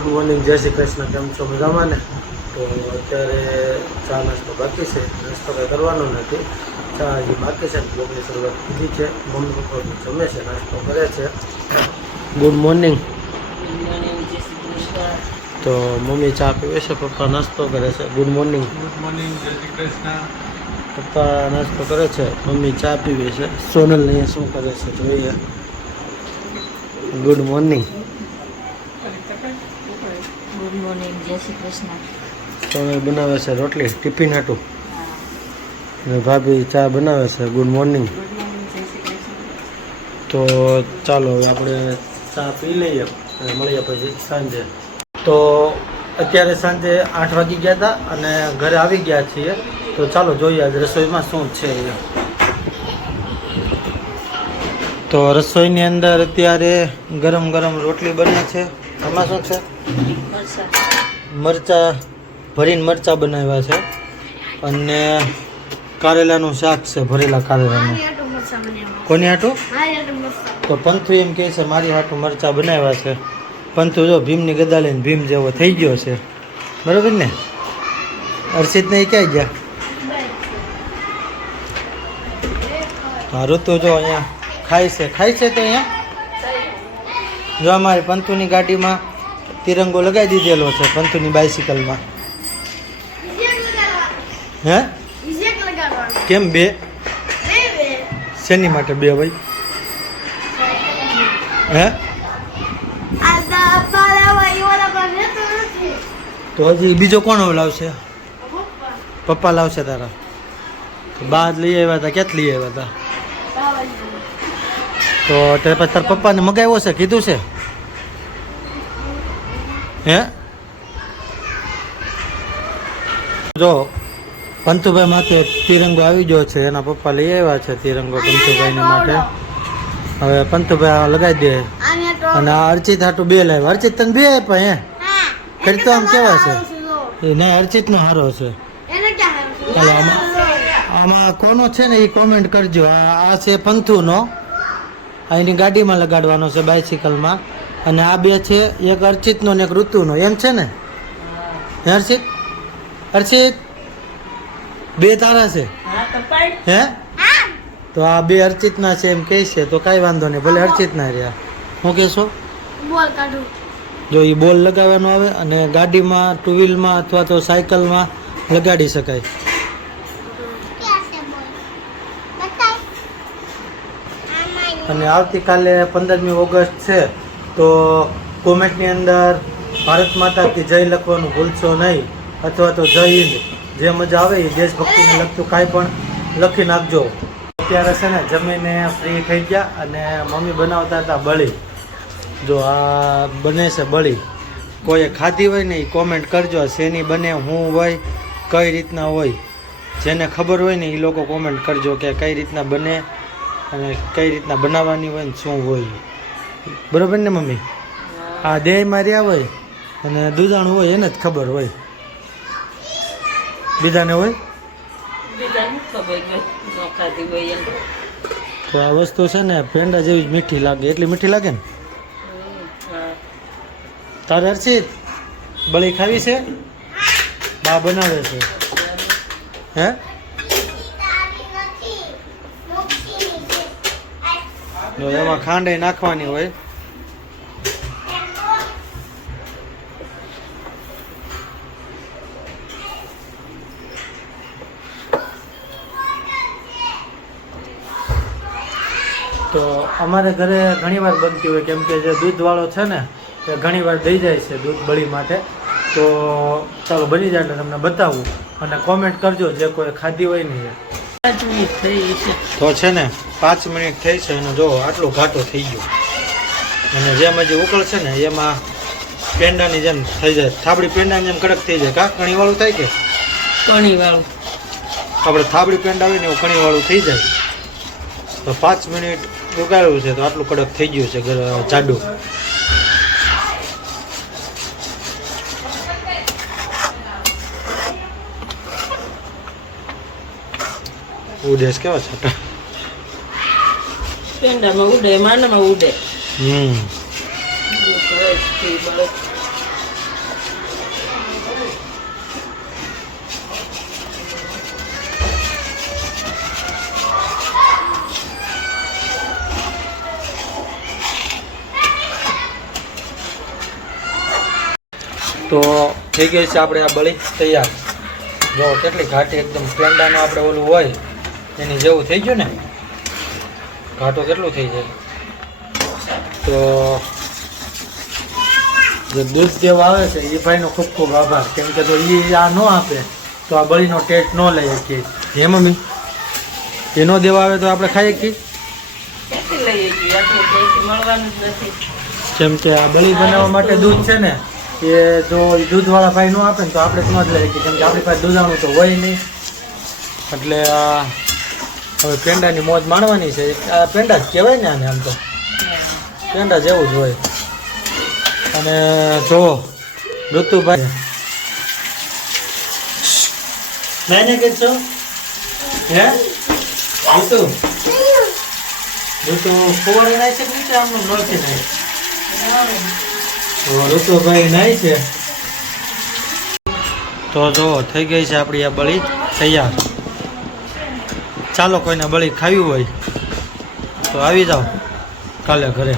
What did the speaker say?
Good morning, જય શ્રી કૃષ્ણ. કેમ છો? મજામાં ને? તો અત્યારે ચા નાસ્તો બાકી છે. નાસ્તો કંઈ કરવાનો નથી, ચા હજી બાકી છે. બ્લોગની શરૂઆત કીધી છે. મમ્મી પપ્પા જમે છે, નાસ્તો કરે છે. Good morning. તો મમ્મી ચા પીવે છે, પપ્પા નાસ્તો કરે છે. Good morning. ગુડ મોર્નિંગ, જય શ્રી કૃષ્ણ. પપ્પા નાસ્તો કરે છે, મમ્મી ચા પીવે છે. સોનલ અહીંયા શું કરે છે જોઈએ. Good morning. ગુડ મોર્નિંગ, જય શ્રી કૃષ્ણ. સોનલ બનાવે છે રોટલી ટિફિન હાટું, અને ભાભી ચા બનાવે છે. Good morning. ગુડ મોર્નિંગ, જય શ્રી કૃષ્ણ. તો ચાલો હવે આપણે ચા પી લઈએ અને મળીએ પછી સાંજે. તો અત્યારે સાંજે 8 વાગી ગયા હતા અને ઘરે આવી ગયા છીએ. તો ચાલો જોઈએ આજે રસોઈમાં શું છે. તો રસોઈની અંદર અત્યારે ગરમ ગરમ રોટલી બને છે. આમાં શું છે? મરચાં ભરીને મરચાં બનાવ્યા છે, અને કારેલાનું શાક છે, ભરેલા કારેલાનું. કોની હાટું? તો પંથુ એમ કહે છે મારી હાટું મરચાં બનાવ્યા છે. પંથુ જો ભીમની ગદા લઈને ભીમ જેવો થઈ ગયો છે, બરાબર ને? હર્ષિત ને ક્યાં ગયા? હા, ઋતુ જો અહીંયા ખાય છે તો અહીંયા જો અમારી પંથુની ગાડીમાં તિરંગો લગાવી દીધેલો છે, પંથુની બાઇસિકલમાં. હે કેમ બે? શેની માટે બે ભાઈ? હે તો હજી બીજો કોણ લાવશે? પપ્પા લાવશે તારા? બા જ લઈ આવ્યા હતા. ક્યાંથી લઈ આવ્યા હતા? તો તે પછી તારા પપ્પાને મગાવ્યો છે, કીધું છે? હે જો પંતુભાઈ માટે તિરંગો આવી ગયો છે, એના પપ્પા લઈ આવ્યા છે તિરંગો પંતુભાઈને માટે. હવે પંતુભાઈ લગાવી દે. અને આ અર્ચિત હાટું બે લાવ્યા. અર્ચિત તને બે આપ્યા? હે કરી તો આમ કેવા છે? એ ના, અર્ચિતનો હારો છે. ચાલો આમાં કોનો છે ને એ કોમેન્ટ કરજો. આ છે પંથુનો, એની ગાડીમાં લગાડવાનો છે બાઇસિકલમાં. અને આ બે છે, એક અર્ચિતનો ને એક ઋતુનો, એમ છે ને? હે હર્ષિત? હર્ષિત બે તારા છે? હે તો આ બે અર્ચિતના છે એમ કહે છે. તો કાંઈ વાંધો નહીં, ભલે અર્ચિતના રહ્યા. શું કહેશો? જો એ બોલ લગાવવાનો આવે અને ગાડીમાં, ટુ વ્હીલમાં અથવા તો સાયકલમાં લગાડી શકાય. અને આવતીકાલે 15મી ઓગસ્ટ છે, તો કોમેન્ટની અંદર ભારત માતા કી જય લખવાનું ભૂલશો નહીં, અથવા તો જય હિન્દ. જે મજા આવે એ દેશભક્તિને લગતું કાંઈ પણ લખી નાખજો. અત્યારે છે ને જમીને ફ્રી થઈ ગયા, અને મમ્મી બનાવતા હતા બળી. જો આ બને છે બળી. કોઈએ ખાધી હોય ને એ કોમેન્ટ કરજો, શેની બને, શું હોય, કઈ રીતના હોય. જેને ખબર હોય ને એ લોકો કોમેન્ટ કરજો કે કઈ રીતના બને અને કઈ રીતના બનાવવાની હોય ને શું હોય. બરોબર ને મમ્મી? આ દેહ માર્યા હોય અને દૂધાણું હોય એને જ ખબર હોય, બીજાને હોય? તો આ વસ્તુ છે ને પેંડા જેવી જ મીઠી લાગે. એટલી મીઠી લાગે ને? તારે હર્ષિત બળી ખાવી છે? બા બનાવે છે. હે એમાં ખાંડે નાખવાની હોય. તો અમારે ઘરે ઘણી વાર બનતી હોય, કેમ કે જે દૂધવાળો છે ને એ ઘણી વાર દઈ જાય છે દૂધ બળી માટે. તો ચાલો બની જાય એટલે તમને બતાવું, અને કોમેન્ટ કરજો જે કોઈ ખાધી હોય ને. તો છે ને 5 મિનિટ થઈ છે, અને જો આટલું ઘાટો થઈ ગયો. અને જેમ હજી ઉકળશે ને એમાં પેંડાની જેમ થઈ જાય, થાબડી પેંડાની જેમ કડક થઈ જાય. કા કણીવાળું થાય કે કણીવાળું? આપણે થાબડી પેંડા હોય ને એવું કણીવાળું થઈ જાય. તો 5 મિનિટ ઉકાળ્યું છે તો આટલું કડક થઈ ગયું છે જાડું. ઉડેસ કેવા છટા પેંડામાં ઉડે, માનામાં ઉડે. તો થઈ ગઈ છે આપણે આ બળી તૈયાર. જો કેટલી ઘાટી એકદમ પેંડાનો આપણે ઓલું હોય એની જેવું થઈ ગયું ને, ઘાટું કેટલું થઈ જાય. તો જે દૂધ દેવા આવે છે એ ભાઈનો ખૂબ ખૂબ આભાર, કેમ કે જો એ આ ન આપે તો આ બળીનો ટેસ્ટ ન લઈ શકીએ. હે મમ્મી, એ ન દેવા આવે તો આપણે ખાઈ શકીએ? ક્યાંથી લઈએ છીએ? આપણે ક્યાંથી મળવાનું જ નથી. કેમ કે આ બળી બનાવવા માટે દૂધ છે ને, એ જો દૂધવાળા ભાઈ ન આપે ને તો આપણે ન જ લઈ શકીએ, કેમ કે આપણી પાસે દૂધાણું તો હોય નહીં. એટલે હવે પેંડાની મોજ માણવાની છે. આ પેંડા જ કહેવાય ને આને, આમ તો પેંડા જેવું જ હોય. અને જો ઋતુભાઈ મેને કીધું હે ઋતુ ફોવાડી નાય છે કે નીચે આમનું નોખી નાય? તો ઋતુભાઈ નાય છે. તો જો થઈ ગઈ છે આપણી આ બળી તૈયાર. ચાલો કોઈને બળી ખાવી હોય તો આવી જાઓ કાલે ઘરે.